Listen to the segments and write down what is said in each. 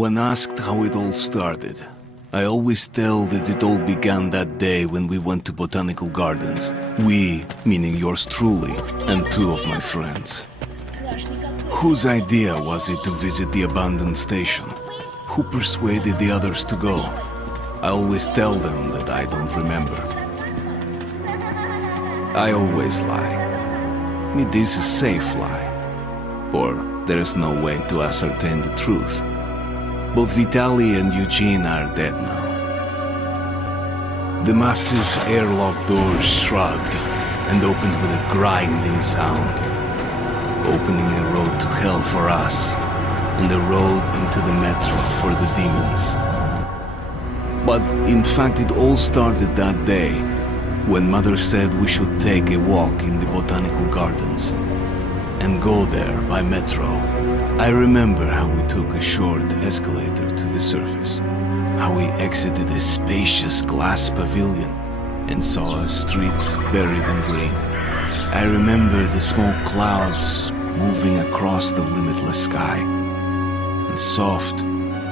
When asked how it all started, I always tell that it all began that day when we went to botanical gardens. We, meaning yours truly, and two of my friends. Whose idea was it to visit the abandoned station? Who persuaded the others to go? I always tell them that I don't remember. I always lie. It is a safe lie. Or there is no way to ascertain the truth. Both Vitaly and Eugene are dead now. The massive airlock doors shrugged and opened with a grinding sound, opening a road to hell for us and a road into the metro for the demons. But in fact it all started that day when Mother said we should take a walk in the botanical gardens and go there by metro. I remember how we took a short escalator to the surface, how we exited a spacious glass pavilion and saw a street buried in green. I remember the smoke clouds moving across the limitless sky and soft,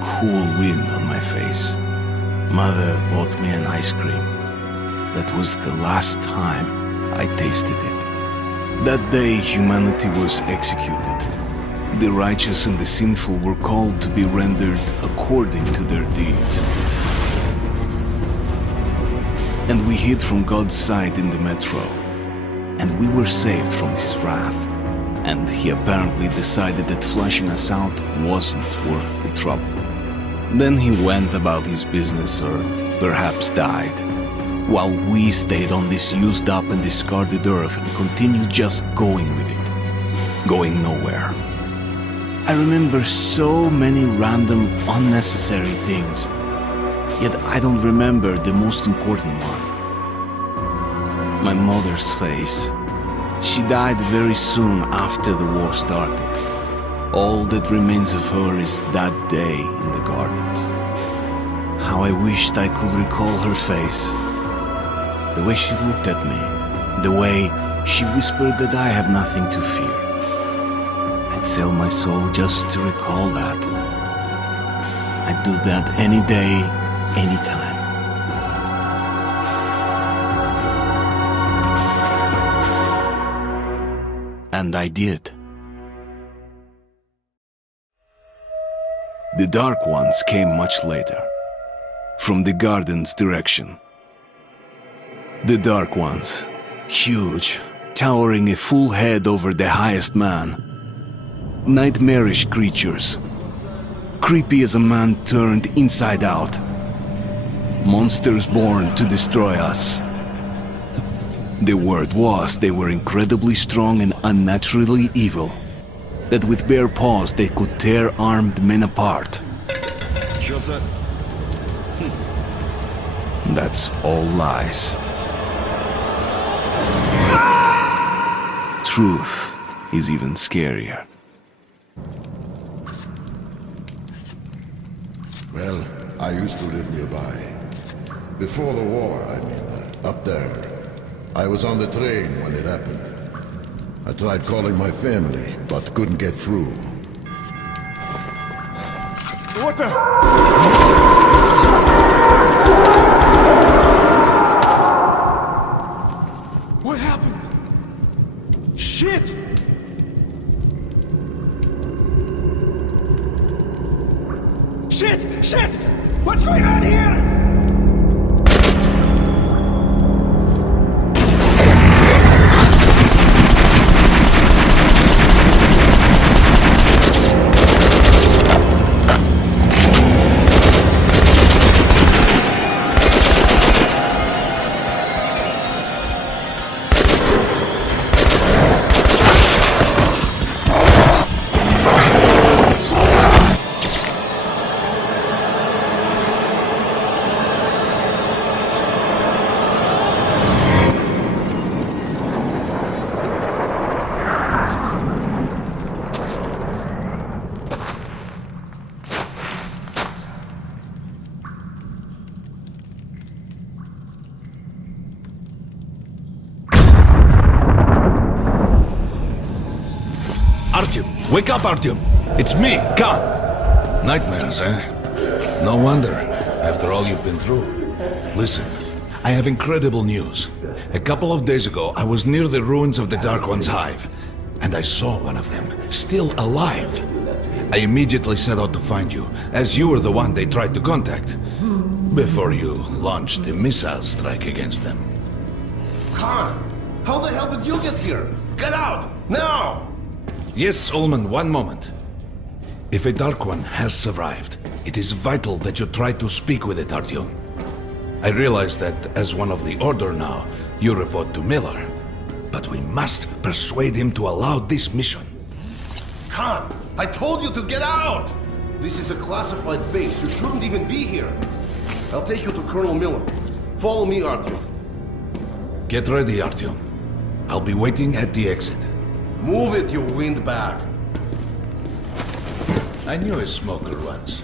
cool wind on my face. Mother bought me an ice cream. That was the last time I tasted it. That day humanity was executed. The righteous and the sinful were called to be rendered according to their deeds. And we hid from God's sight in the metro. And we were saved from his wrath. And he apparently decided that flushing us out wasn't worth the trouble. Then he went about his business, or perhaps died, while we stayed on this used up and discarded earth and continued just going with it, going nowhere. I remember so many random, unnecessary things, yet I don't remember the most important one. My mother's face. She died very soon after the war started. All that remains of her is that day in the gardens. How I wished I could recall her face. The way she looked at me, the way she whispered that I have nothing to fear. I'd sell my soul just to recall that. I'd do that any day, any time. And I did. The Dark Ones came much later, from the garden's direction. The Dark Ones, huge, towering a full head over the highest man. Nightmarish creatures, creepy as a man turned inside out. Monsters born to destroy us. The word was they were incredibly strong and unnaturally evil, that with bare paws they could tear armed men apart. That's all lies. Truth is even scarier. Well, I used to live nearby. Before the war, I mean, up there. I was on the train when it happened. I tried calling my family, but couldn't get through. What the? What happened? Shit! Shit! Shit! What's going on here? Artyom, wake up, Artyom! It's me, Khan! Nightmares, eh? No wonder, after all you've been through. Listen, I have incredible news. A couple of days ago, I was near the ruins of the Dark One's hive, and I saw one of them, still alive. I immediately set out to find you, as you were the one they tried to contact, before you launched the missile strike against them. Khan, how the hell did you get here? Get out, now! Yes, Ullman, one moment. If a Dark One has survived, it is vital that you try to speak with it, Artyom. I realize that, as one of the Order now, you report to Miller. But we must persuade him to allow this mission. Khan, I told you to get out! This is a classified base. You shouldn't even be here. I'll take you to Colonel Miller. Follow me, Artyom. Get ready, Artyom. I'll be waiting at the exit. Move it, you windbag. I knew a smoker once.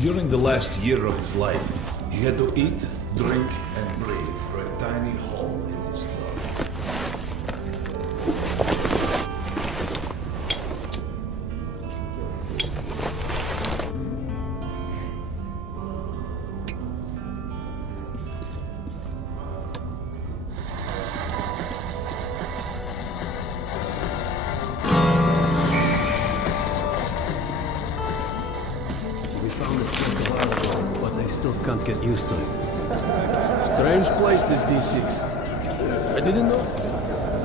During the last year of his life, he had to eat, drink, and breathe through a tiny hole in his throat. We found this place a while ago, but I still can't get used to it. Strange place, this D6. I didn't know.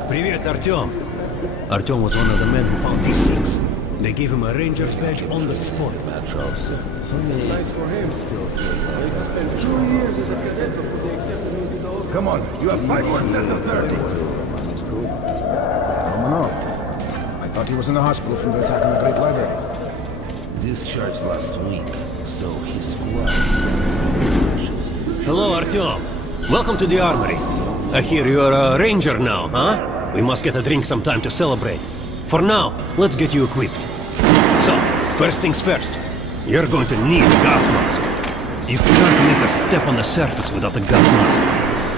Привет, Artyom. Artyom was one of the men who found D6. They gave him a ranger's badge on the spot. It's nice for him. Still they had to spend 2 years as a cadet before they accepted me into the order. Come on, you have 5 more necessary. Romanov. I thought he was in the hospital from the attack on the Great Library. Discharged last week, so his squad. Hello, Artyom. Welcome to the armory. I hear you're a ranger now, huh? We must get a drink sometime to celebrate. For now, let's get you equipped. So, first things first. You're going to need a gas mask. You can't make a step on the surface without a gas mask.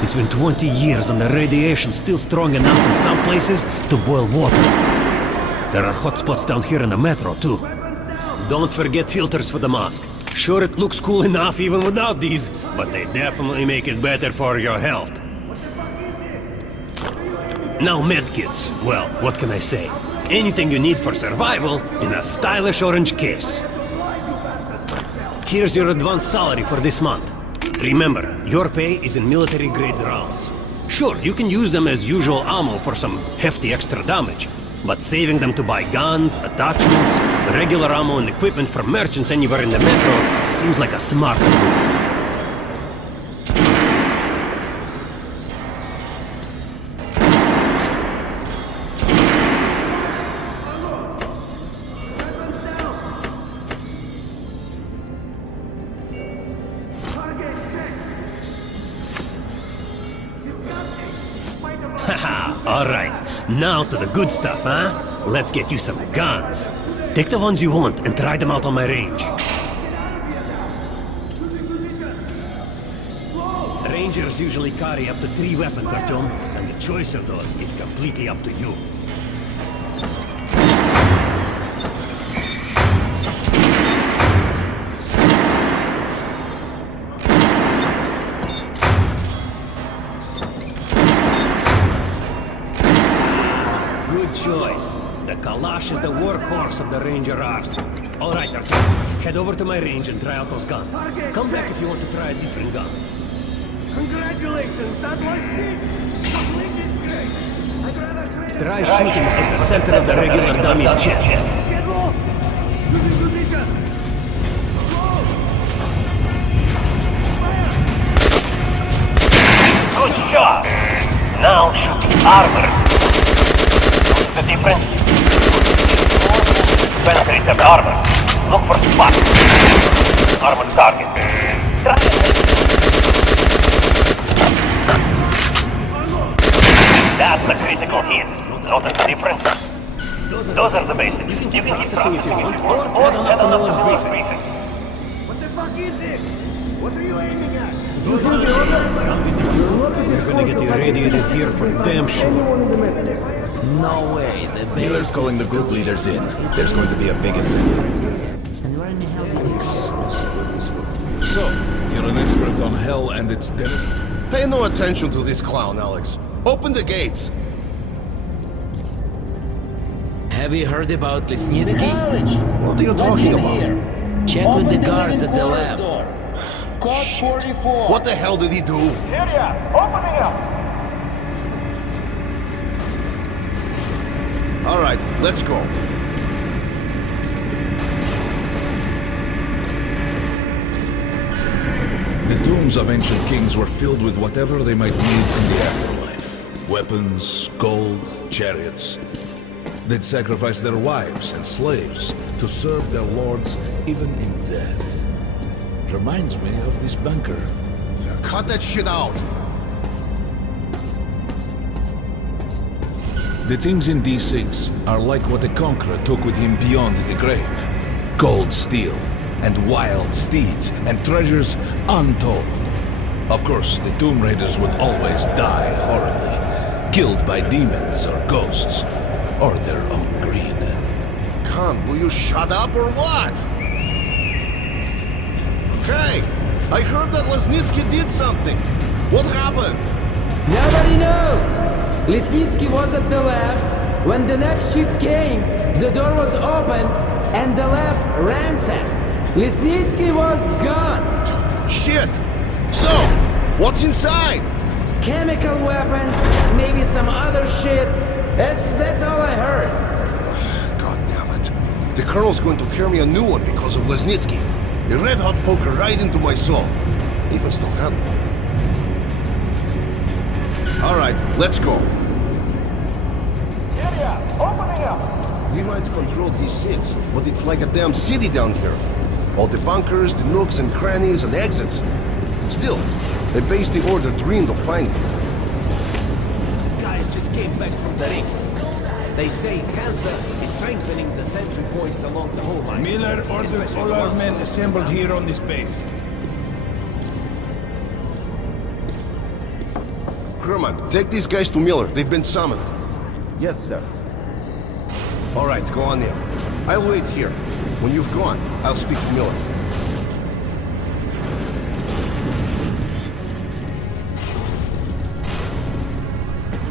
It's been 20 years and the radiation's still strong enough in some places to boil water. There are hot spots down here in the metro, too. Don't forget filters for the mask. Sure, it looks cool enough even without these, but they definitely make it better for your health. Now medkits. Well, what can I say? Anything you need for survival in a stylish orange case. Here's your advance salary for this month. Remember, your pay is in military-grade rounds. Sure, you can use them as usual ammo for some hefty extra damage, but saving them to buy guns, attachments, regular ammo and equipment for merchants anywhere in the metro seems like a smart move. Haha, alright. Now to the good stuff, huh? Let's get you some guns. Take the ones you want and try them out on my range. Rangers usually carry up to 3 weapons, Artyom, and the choice of those is completely up to you. Good choice. The Kalash is the workhorse of the Ranger arsenal. All right, Artyom. Head over to my range and try out those guns. Come back if you want to try a different gun. Congratulations, that was it! Great! Try shooting from the center of the regular dummy's chest. Get low! Shooting position! Good shot! Now shoot the armor. Notice the difference? Penetrated armor. Look for spots. Armored target. Try it. That's a critical hit. Notice the difference? Those are the basics. You can keep practicing if you want, or head on up to Miller's briefing. What the fuck is this? What are you aiming at? Come visit us. We're gonna get irradiated here for damn sure. No way, the base Miller's calling the group leaders in. There's going to be a big assembly. And where in the hell did on hell and its denizens. Pay no attention to this clown, Alex. Open the gates. Have you heard about Lesnitsky? What are you talking about? Check with the guards at the lab. Code 44. What the hell did he do? Area, opening up. All right, let's go. The tombs of ancient kings were filled with whatever they might need in the afterlife. Weapons, gold, chariots. They'd sacrifice their wives and slaves to serve their lords even in death. Reminds me of this bunker. Cut that shit out. The things in D6 are like what a conqueror took with him beyond the grave. Gold steel, and wild steeds, and treasures untold. Of course, the Tomb Raiders would always die horribly, killed by demons or ghosts, or their own greed. Khan, will you shut up or what? Hey, I heard that Lesnitsky did something. What happened? Nobody knows! Lesnitsky was at the lab. When the next shift came, the door was open and the lab ransacked. Lesnitsky was gone! Shit! So, what's inside? Chemical weapons, maybe some other shit. That's all I heard. God damn it. The Colonel's going to tear me a new one because of Lesnitsky. A red-hot poker right into my soul. If I still have it. All right, let's go. Area, opening up. We might control D6, but it's like a damn city down here. All the bunkers, the nooks and crannies and exits. Still, a base the Order dreamed of finding. Guys just came back from the ring. They say cancer is strengthening the sentry points along the whole line. Miller ordered all our men assembled here on this base. Kerman, take these guys to Miller. They've been summoned. Yes, sir. All right, go on in. I'll wait here. When you've gone, I'll speak to Miller.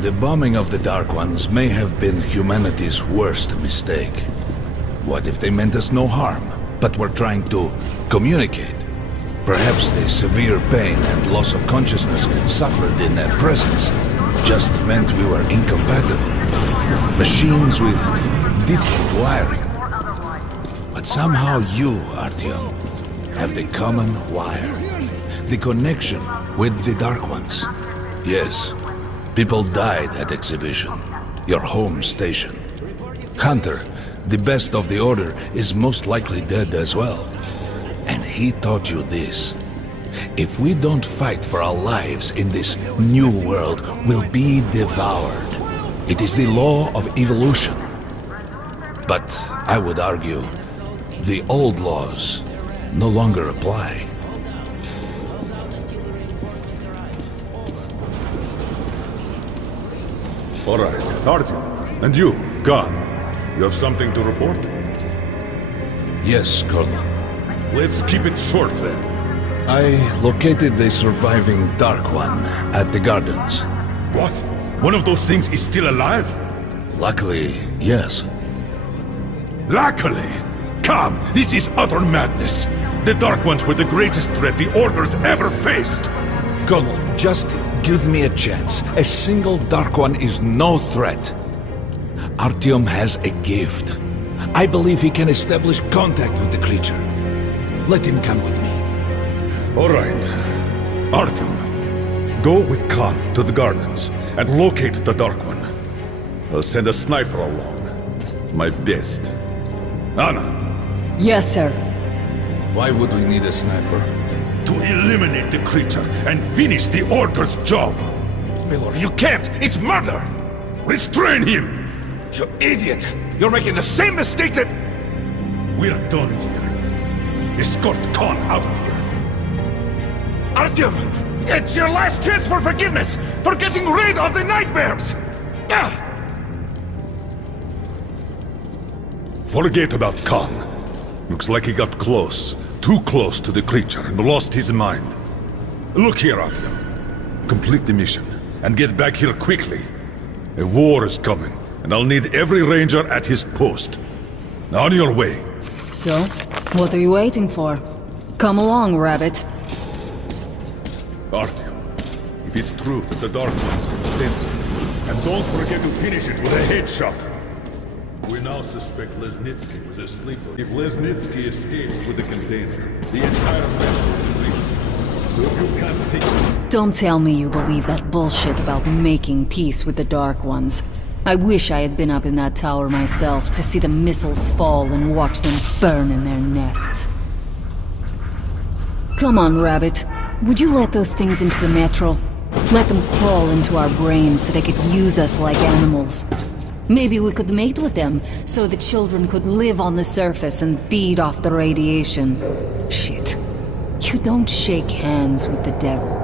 The bombing of the Dark Ones may have been humanity's worst mistake. What if they meant us no harm, but were trying to communicate? Perhaps the severe pain and loss of consciousness suffered in their presence just meant we were incompatible. Machines with different wiring. But somehow you, Artyom, have the common wire. The connection with the Dark Ones. Yes, people died at Exhibition, your home station. Hunter, the best of the Order, is most likely dead as well. And he taught you this. If we don't fight for our lives in this new world, we'll be devoured. It is the law of evolution. But I would argue, the old laws no longer apply. All right, Artyom. And you, Khan. You have something to report? Yes, Colonel. Let's keep it short then. I located the surviving Dark One at the Gardens. What? One of those things is still alive? Luckily, yes. Luckily! Come, this is utter madness. The Dark Ones were the greatest threat the Order's ever faced. Colonel, just give me a chance. A single Dark One is no threat. Artyom has a gift. I believe he can establish contact with the creature. Let him come with me. All right. Artyom, go with Khan to the Gardens and locate the Dark One. I'll send a sniper along. My best. Anna, Yes, sir. Why would we need a sniper? to eliminate the creature and finish the Order's job. Miller, you can't! It's murder! Restrain him! You idiot! You're making the same mistake that... We're done here. Escort Khan out of here. Artyom! It's your last chance for forgiveness! For getting rid of the nightmares! Forget about Khan. Looks like he got close. Too close to the creature and lost his mind. Look here, Artyom. Complete the mission, and get back here quickly. A war is coming, and I'll need every ranger at his post. On your way. So, what are you waiting for? Come along, Rabbit. Artyom, if it's true that the Dark Ones can sense you, and don't forget to finish it with a headshot. We now suspect Lesnitsky was a sleeper. If Lesnitsky escapes with the container, the entire map will be released. So if you can't take it... Don't tell me you believe that bullshit about making peace with the Dark Ones. I wish I had been up in that tower myself to see the missiles fall and watch them burn in their nests. Come on, Rabbit. Would you let those things into the metro? Let them crawl into our brains so they could use us like animals. Maybe we could mate with them, so the children could live on the surface and feed off the radiation. Shit. You don't shake hands with the devil.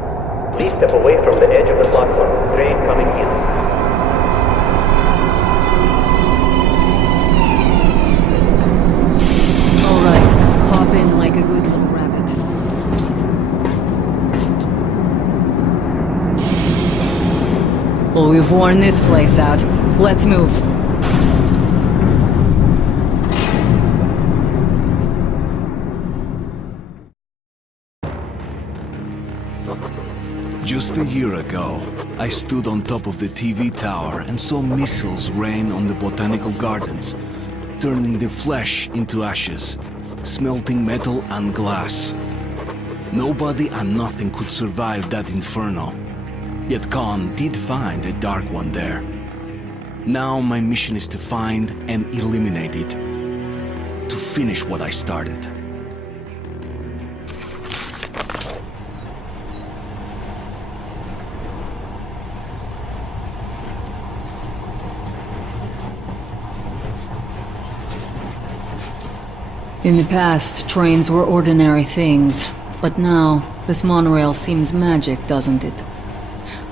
Please step away from the edge of the platform. Train coming in. Alright, hop in like a good little rabbit. Well, we've worn this place out. Let's move. Just a year ago, I stood on top of the TV tower and saw missiles rain on the botanical gardens, turning the flesh into ashes, smelting metal and glass. Nobody and nothing could survive that inferno. Yet Khan did find a Dark One there. Now my mission is to find and eliminate it. To finish what I started. In the past, trains were ordinary things, but now, this monorail seems magic, doesn't it?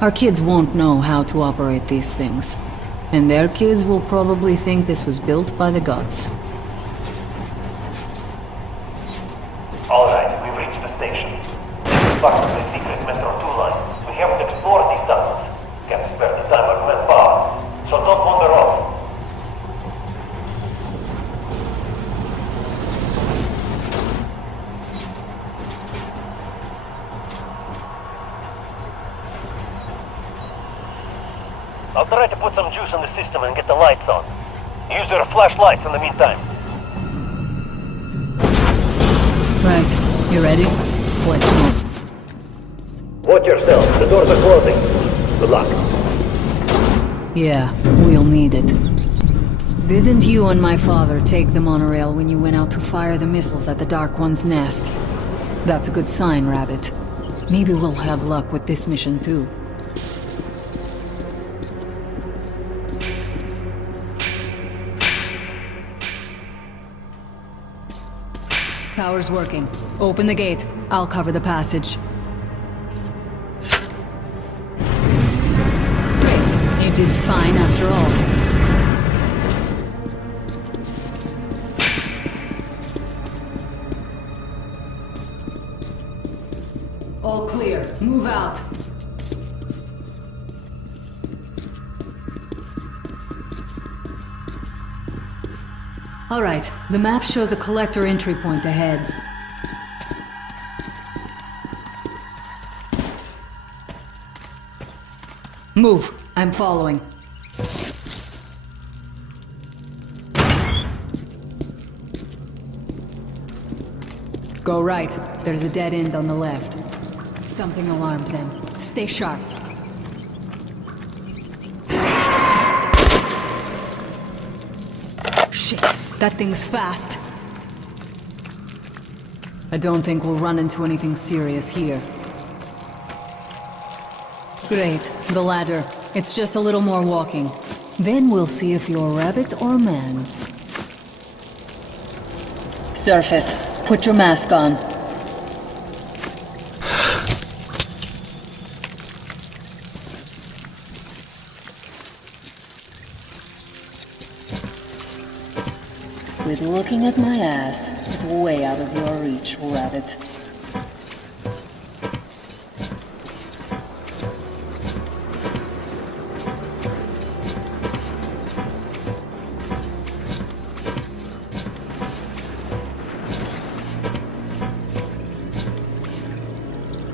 Our kids won't know how to operate these things, and their kids will probably think this was built by the gods. Alright, we've reached the station. This is part of the secret Metro 2 line. We haven't explored these tunnels. Can't spare the time or manpower, so don't wander off. I'll try to put some juice on the system and get the lights on. Use your flashlights in the meantime. Right, you ready? Let's move. Watch yourself, the doors are closing. Good luck. Yeah, we'll need it. Didn't you and my father take the monorail when you went out to fire the missiles at the Dark One's nest? That's a good sign, Rabbit. Maybe we'll have luck with this mission too. Power's working. Open the gate. I'll cover the passage. Great. You did fine after all. All clear. Move out. All right, the map shows a collector entry point ahead. Move. I'm following. Go right. There's a dead end on the left. Something alarmed them. Stay sharp. Shit. That thing's fast. I don't think we'll run into anything serious here. Great, the ladder. It's just a little more walking. Then we'll see if you're rabbit or man. Surface, put your mask on. Quit looking at my ass. It's way out of your reach, rabbit.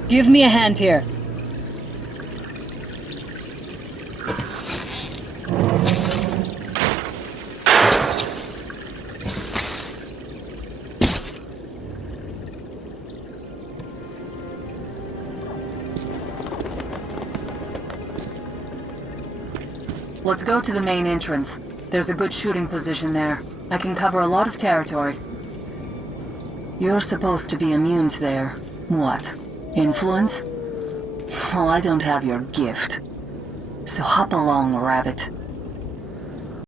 Give me a hand here. Let's go to the main entrance. There's a good shooting position there. I can cover a lot of territory. You're supposed to be immune to their... what? Influence? Well, I don't have your gift. So hop along, rabbit.